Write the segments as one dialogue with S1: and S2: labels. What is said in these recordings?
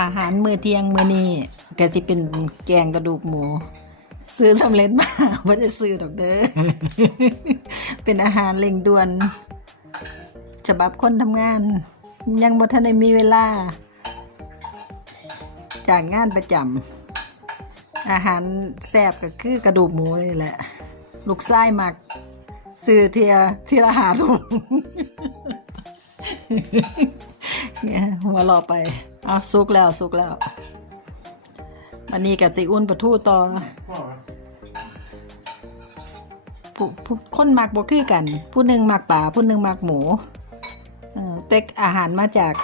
S1: อาหารมื้อเที่ยงมื้อนี้ก็สิเป็นแกงกระดูกหมู ซื้อสำเร็จมาไม่ได้ซื้อดอกเด้อ เป็นอาหารเร่งด่วนฉบับคนทำงาน ยังบ่ทันได้มีเวลา จากงานประจำอาหารแซ่บก็คือกระดูกหมูนี่แหละ ลูกไส้หมักซื้อเทียทีละหาถุง เนี่ยหัวราะไปเอาสุกแล้วสุกแล้ววันนี้กับจิอุ่นปลาทูต่อผู้ผู้คนมักบ่คือกัน ผู้หนึ่งมักป่าผู้หนึ่งมักหมูเออแต่อาหารมาจาก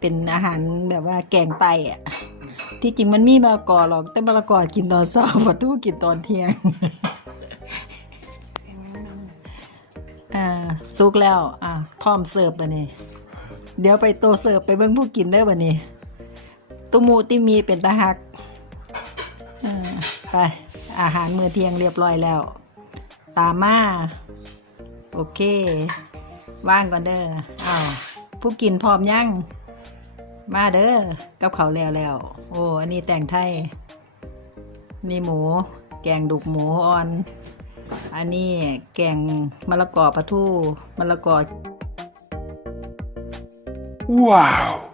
S1: เป็นอาหารแบบว่าแกงไตอะ ที่จริงมันมีมะละกอหรอก แต่มะละกอกินตอนเช้าปลาทูกินตอนเที่ยงอ่าสุกแล้ว อ่าพร้อมเสิร์ฟบันนี้ เดี๋ยวไปโตเสิร์ฟไปเบิ่งผู้กินได้บันนี้ ตุมูติมีเป็นตาหักไป อาหารมื้อเที่ยงเรียบร้อยแล้ว ตามมา โอเค ว่างก่อนเด้ออ้าวผู้กินพร้อมยัง มาเด้อกับเขาแล้วแล้ว โอ้ อันนี้แต่งไทย มีหมู แกงดุกหมูอ่อน อันนี้แกงมะละกอปลาทูมะละกอ
S2: Wow.